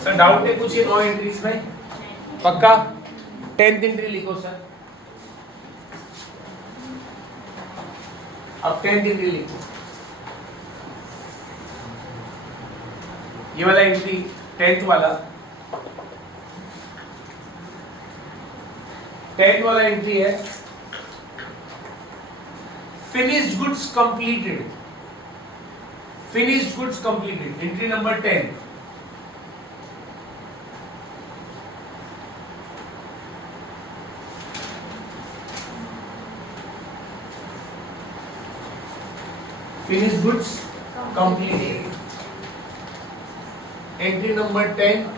Sir doubt है कुछ ये 9 एंट्रीज में पक्का 10th एंट्री लिखो सर अब 10th एंट्री लिखो ये वाला एंट्री 10th वाला एंट्री है finished goods completed entry number 10 finished goods completed entry number 10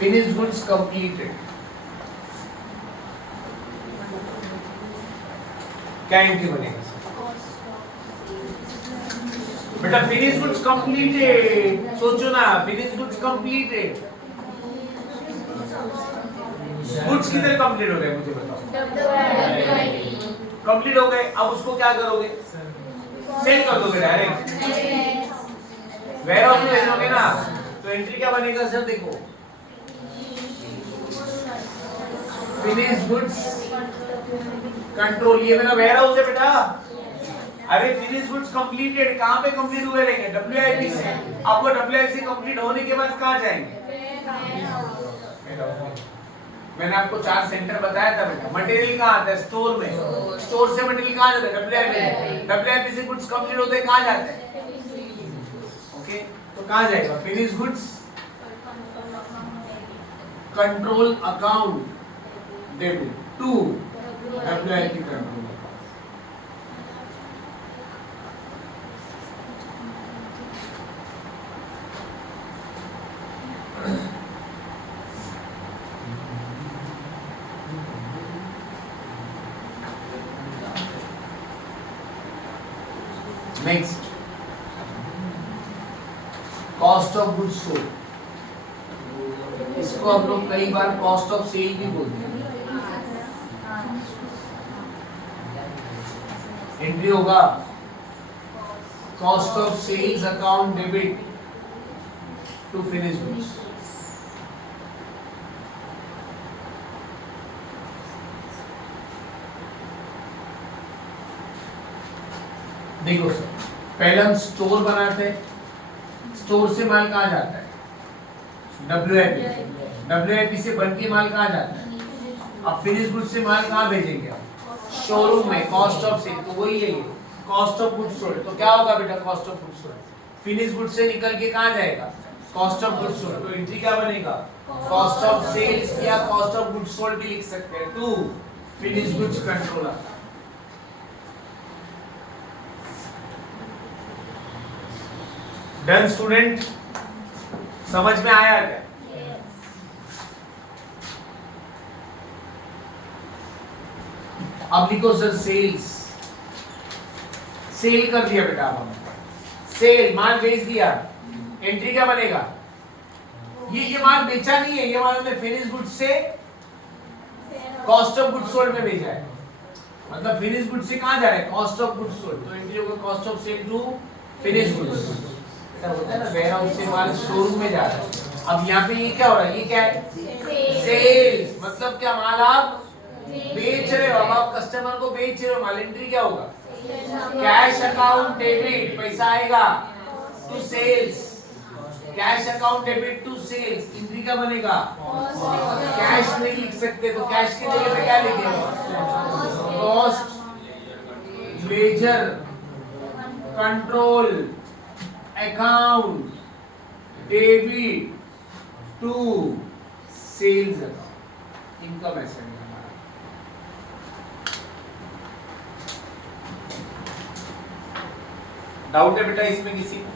finished goods completed क्या एंट्री बनेगा बेटा finished goods completed सोचो ना finished goods completed गुड्स कितने कंप्लीट हो गए मुझे बताओ कंप्लीट हो गए अब उसको क्या करोगे सेल कर दोगे डायरेक्ट वेयर हाउस में भेजोगे ना तो एंट्री क्या बनेगा सर देखो फिनिश गुड्स कंट्रोल ये मेरा वेयर हाउस है बेटा अरे फिनिश गुड्स कंप्लीटेड कहां पे कंप्लीट हुए रहेंगे डब्ल्यूआईपी से आपको डब्ल्यूआईपी कंप्लीट होने के बाद कहां जाएंगे मैंने आपको 4 सेंटर बताया था बेटा मटेरियल कहाँ आता है स्टोर में स्टोर से मटेरियल कहाँ जाता है डब्ल्यूआईपी से गुड्स कंप्लीट होते हैं कहाँ जाते हैं ओके तो कहाँ जाएगा finish goods control account debit to WIP control next cost of goods sold, इसको हम लोग कई बार कॉस्ट ऑफ सेल भी बोलते हैं। एंट्री होगा cost of sales account debit to finish goods. देखो सर, पहले हम स्टोर बनाते हैं, स्टोर से माल कहाँ जाता है? WIP, WIP से बन के माल कहाँ जाता है? अब फिनिश गुड्स से माल कहाँ भेजेंगे आप? शोरूम में। कॉस्ट ऑफ सेल तो वही है, कॉस्ट ऑफ गुड्स सोल्ड। तो क्या होगा बेटा? Cost of goods sold finish goods से निकल के कहाँ जाएगा? Cost of goods sold. तो एंट्री क्या बनेगा? कॉस्ट ऑफ सेल्स या कॉस्ट ऑफ गुड्स सोल्ड भी लिख सकते हैं, to finish goods controller. Done student, समझ में आया क्या? अब लिखो सर सेल्स। सेल कर दिया बेटा, अब हमने सेल माल बेच दिया, एंट्री क्या बनेगा? ये माल बेचा नहीं है, ये माल हमने फिनिश गुड्स से कॉस्ट ऑफ गुड्स सोल्ड में भेजा है। मतलब फिनिश गुड्स से कहां जा रहा है? Cost of goods sold. तो एंट्री होगा cost of sale to finish goods. ऐसा होता है ना, वेयर हाउस से माल शोरूम में जा रहा है। अब यहाँ पे ये क्या हो रहा है? ये क्या है? सेल्स। मतलब क्या? माल आप बेच रहे हो, अब आप कस्टमर को बेच रहे हो माल। एंट्री क्या होगा? कैश अकाउंट डेबिट, पैसा आएगा to sales. Cash account debit to sales, entry क्या बनेगा? कैश नहीं लिख सकते, तो कैश की जगह पे क्या लिखेंगे? Cost ledger control account debit to sales account. Income ऐसे नहीं। डाउट है बेटा इसमें किसी को?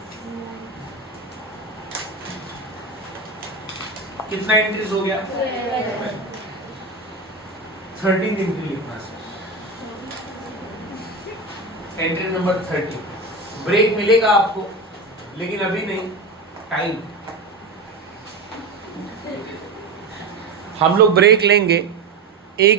कितना एंट्रीज हो गया? 13 एंट्री लिखना सर, एंट्री नंबर 30। ब्रेक मिलेगा आपको, लेकिन अभी नहीं, टाइम। हम लोग ब्रेक लेंगे एक